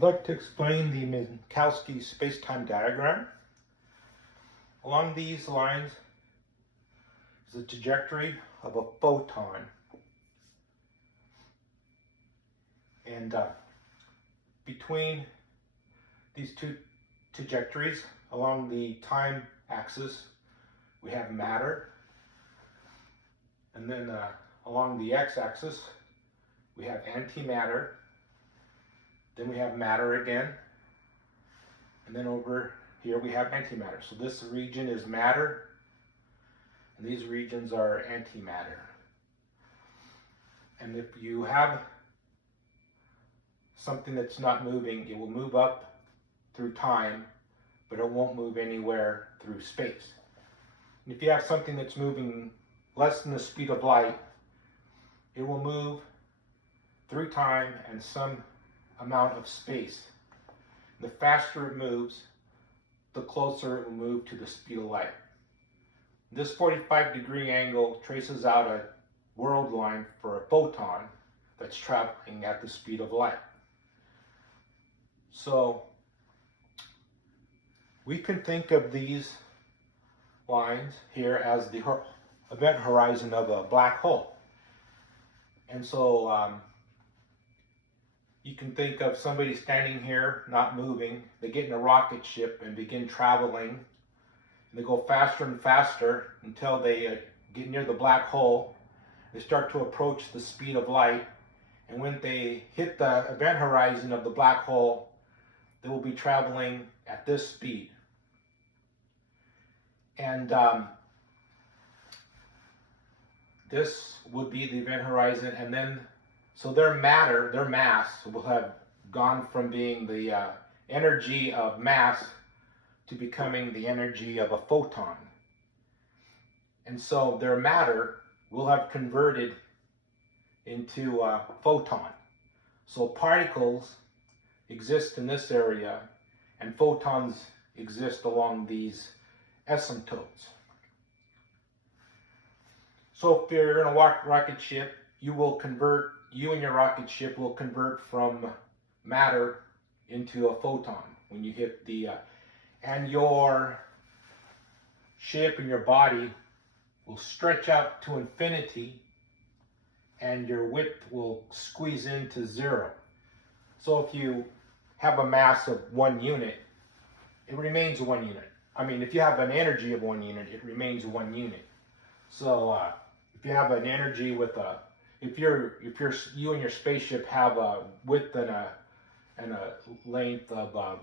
I'd like to explain the Minkowski space-time diagram. Along these lines is the trajectory of a photon. And between these two trajectories, along the time axis, we have matter. And then along the x-axis, we have antimatter. Then we have matter again. And then over here we have antimatter. So this region is matter, and these regions are antimatter. And if you have something that's not moving, it will move up through time, but it won't move anywhere through space. And if you have something that's moving less than the speed of light, it will move through time and some amount of space. The faster it moves, the closer it will move to the speed of light. This 45-degree angle traces out a world line for a photon that's traveling at the speed of light. So we can think of these lines here as the event horizon of a black hole. And so you can think of somebody standing here, not moving. They get in a rocket ship and begin traveling. And they go faster and faster until they get near the black hole. They start to approach the speed of light. And when they hit the event horizon of the black hole, they will be traveling at this speed. And this would be the event horizon, and then so their mass will have gone from being the energy of mass to becoming the energy of a photon. And so their matter will have converted into a photon. So particles exist in this area, and photons exist along these asymptotes. So if you're in a rocket ship, you and your rocket ship will convert from matter into a photon when you hit the, and your ship and your body will stretch out to infinity, and your width will squeeze into 0. So if you have a mass of 1 unit, it remains 1 unit. I mean, if you have an energy of 1 unit, it remains 1 unit. So if you have an energy with a, if you and your spaceship have a width and a length of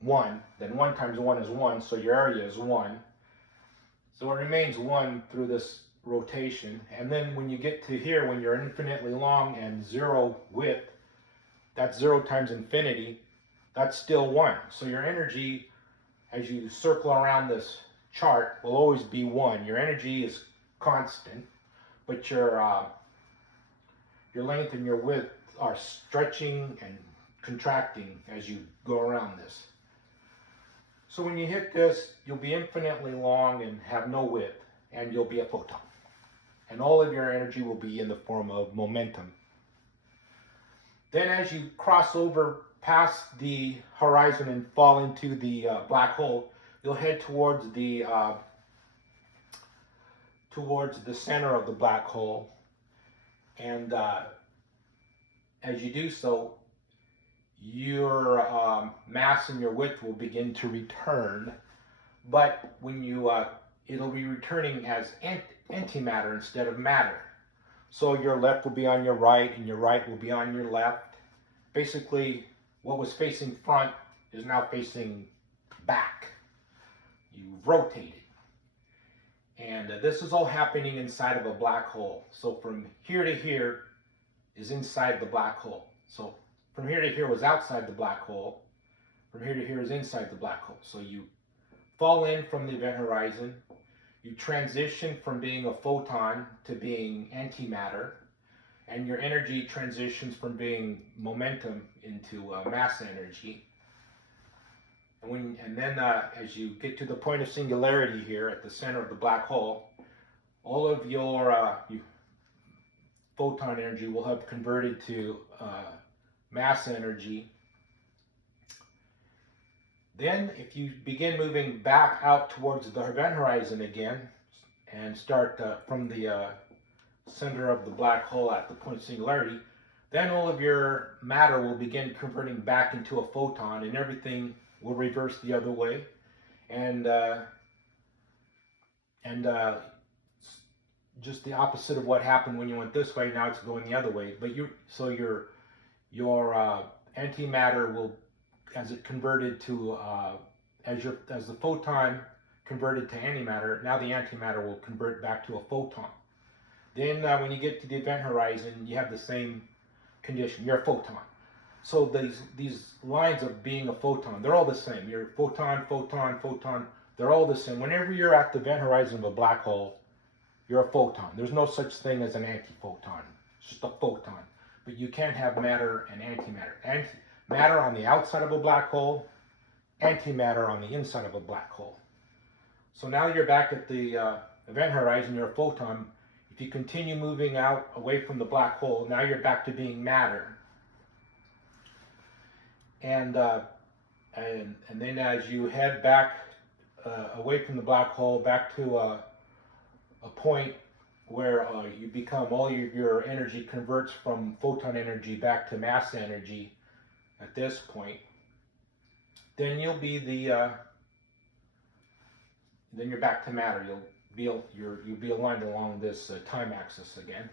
1, then 1 times 1 is 1, so your area is 1. So it remains 1 through this rotation. And then when you get to here, when you're infinitely long and 0 width, that's 0 times infinity, that's still 1. So your energy, as you circle around this chart, will always be 1. Your energy is constant, but your length and your width are stretching and contracting as you go around this. So when you hit this, you'll be infinitely long and have no width, and you'll be a photon. And all of your energy will be in the form of momentum. Then as you cross over past the horizon and fall into the black hole, you'll head towards the center of the black hole. And as you do so, your mass and your width will begin to return, but when you it'll be returning as antimatter instead of matter. So your left will be on your right, and your right will be on your left. Basically, what was facing front is now facing back. You've rotated. And this is all happening inside of a black hole. So from here to here is inside the black hole. So from here to here was outside the black hole. From here to here is inside the black hole. So you fall in from the event horizon. You transition from being a photon to being antimatter. And your energy transitions from being momentum into mass energy. And then as you get to the point of singularity here at the center of the black hole, all of your photon energy will have converted to mass energy. Then if you begin moving back out towards the event horizon again and start from the center of the black hole at the point of singularity, then all of your matter will begin converting back into a photon, and everything will reverse the other way. And just the opposite of what happened when you went this way, now it's going the other way. But your antimatter will, as it converted to as the photon converted to antimatter, now the antimatter will convert back to a photon. Then when you get to the event horizon, you have the same condition. You're a photon. So these lines of being a photon, they're all the same. You're photon, photon, photon. They're all the same. Whenever you're at the event horizon of a black hole, you're a photon. There's no such thing as an antiphoton. It's just a photon. But you can't have matter and antimatter. Matter on the outside of a black hole, antimatter on the inside of a black hole. So now you're back at the event horizon, you're a photon. If you continue moving out away from the black hole, now you're back to being matter. And then as you head back away from the black hole, back to a point where you become, all your energy converts from photon energy back to mass energy at this point, then you'll be then you're back to matter. You'll be aligned along this time axis again.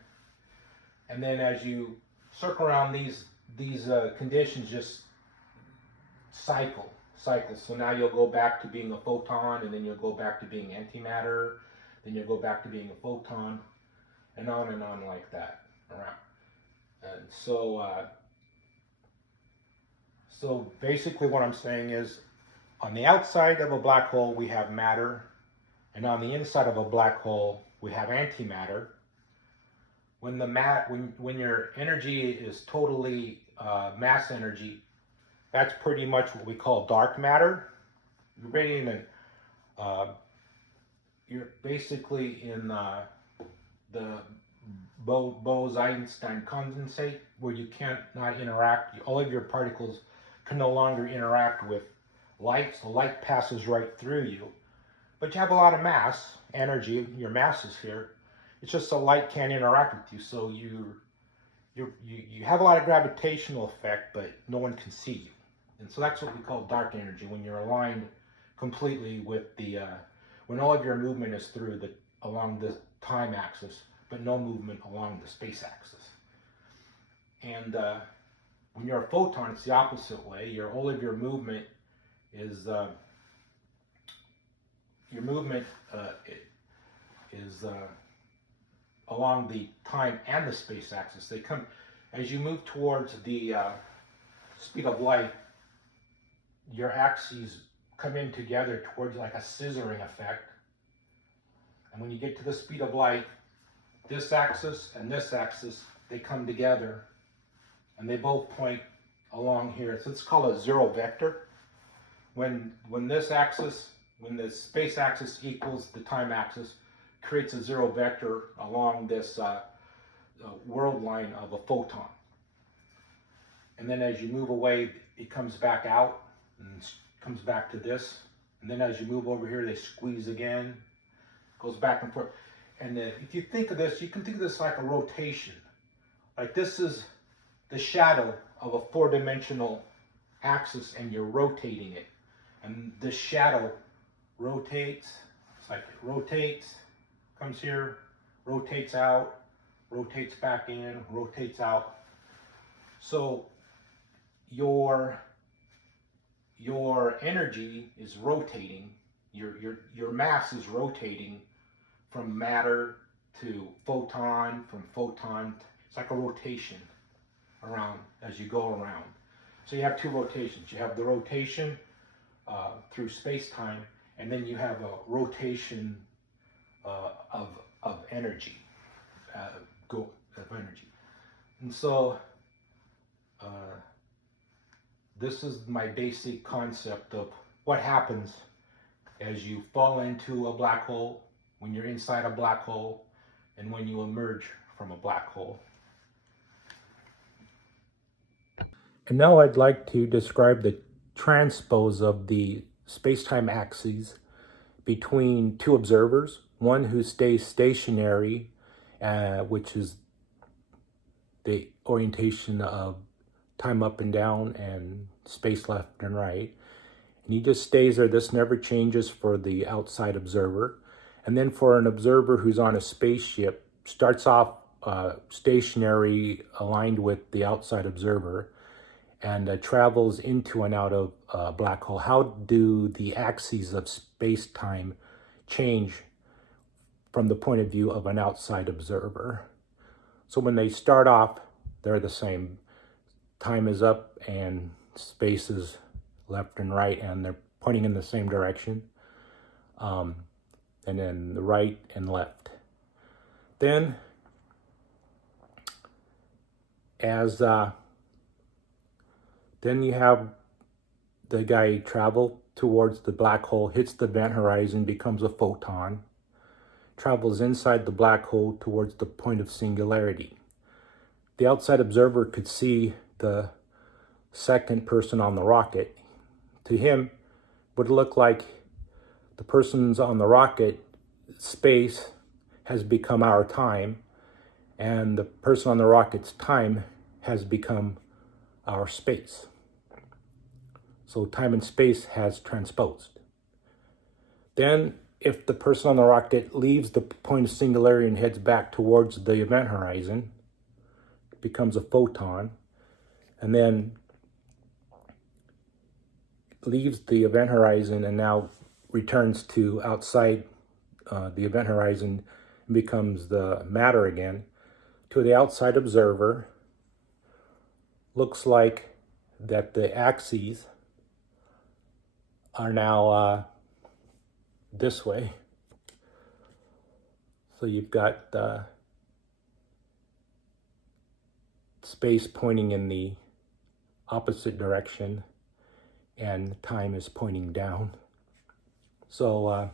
And then as you circle around these conditions, just cycle. So now you'll go back to being a photon, and then you'll go back to being antimatter, then you'll go back to being a photon, and on like that around. And so basically what I'm saying is, on the outside of a black hole we have matter, and on the inside of a black hole we have antimatter. When your energy is totally mass energy, that's pretty much what we call dark matter. You're basically in the Bose-Einstein condensate, where you can't not interact. All of your particles can no longer interact with light, so light passes right through you. But you have a lot of mass, energy, your mass is here. It's just the light can't interact with you, so you have a lot of gravitational effect, but no one can see you. And so that's what we call dark energy, when you're aligned completely with when all of your movement is along the time axis, but no movement along the space axis. And when you're a photon, it's the opposite way. All of your movement is along the time and the space axis. They come as you move towards the speed of light. Your axes come in together towards like a scissoring effect. And when you get to the speed of light, this axis and this axis, they come together, and they both point along here. So it's called a zero vector. When the space axis equals the time axis, creates a zero vector along this world line of a photon. And then as you move away, it comes back out and comes back to this. And then as you move over here, they squeeze again, goes back and forth. And if you think of this, you can think of this like a rotation. Like this is the shadow of a four-dimensional axis, and you're rotating it. And this shadow rotates. It's like it rotates, comes here, rotates out, rotates back in, rotates out. So your energy is rotating. Your mass is rotating from matter to photon, from photon. It's like a rotation around as you go around. So you have two rotations. You have the rotation through space-time, and then you have a rotation of energy, And so this is my basic concept of what happens as you fall into a black hole, when you're inside a black hole, and when you emerge from a black hole. And now I'd like to describe the transpose of the space-time axes between two observers, one who stays stationary, which is the orientation of time up and down and space left and right. And he just stays there. This never changes for the outside observer. And then for an observer who's on a spaceship, starts off stationary, aligned with the outside observer, and travels into and out of a black hole. How do the axes of space-time change from the point of view of an outside observer? So when they start off, they're the same. Time is up and space is left and right, and they're pointing in the same direction. And then the right and left. Then, then you have the guy travel towards the black hole, hits the event horizon, becomes a photon, travels inside the black hole towards the point of singularity. The outside observer could see the second person on the rocket. To him, would look like the person's on the rocket, space has become our time, and the person on the rocket's time has become our space. So time and space has transposed. Then if the person on the rocket leaves the point of singularity and heads back towards the event horizon, it becomes a photon, and then leaves the event horizon and now returns to outside the event horizon and becomes the matter again. To the outside observer, looks like that the axes are now this way. So you've got space pointing in the opposite direction and time is pointing down. So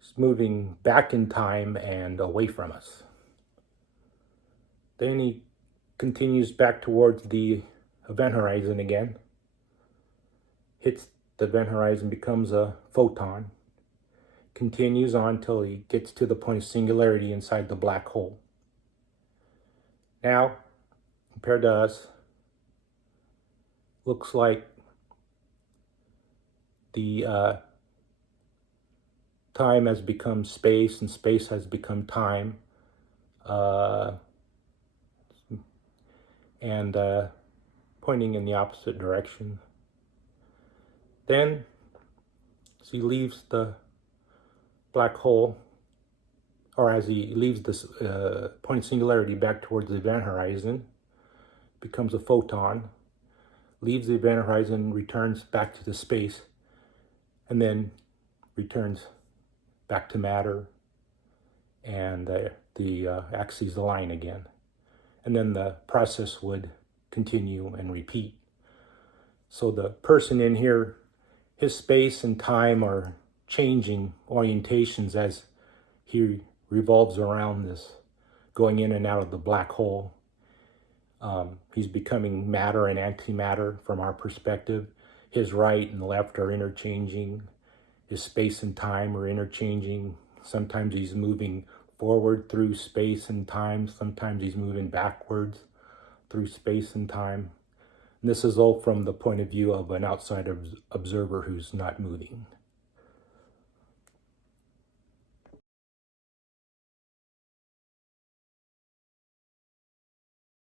it's moving back in time and away from us. Then he continues back towards the event horizon again, hits the event horizon, becomes a photon, continues on till he gets to the point of singularity inside the black hole. Now, compared to us, looks like the time has become space and space has become time, and pointing in the opposite direction. Then, as he leaves the black hole, or as he leaves this point of singularity back towards the event horizon, becomes a photon, leaves the event horizon, returns back to the space, and then returns back to matter, and the axes align again. And then the process would continue and repeat. So the person in here, his space and time are changing orientations as he revolves around this, going in and out of the black hole. He's becoming matter and antimatter from our perspective. His right and left are interchanging. His space and time are interchanging. Sometimes he's moving forward through space and time. Sometimes he's moving backwards through space and time. And this is all from the point of view of an outside observer who's not moving.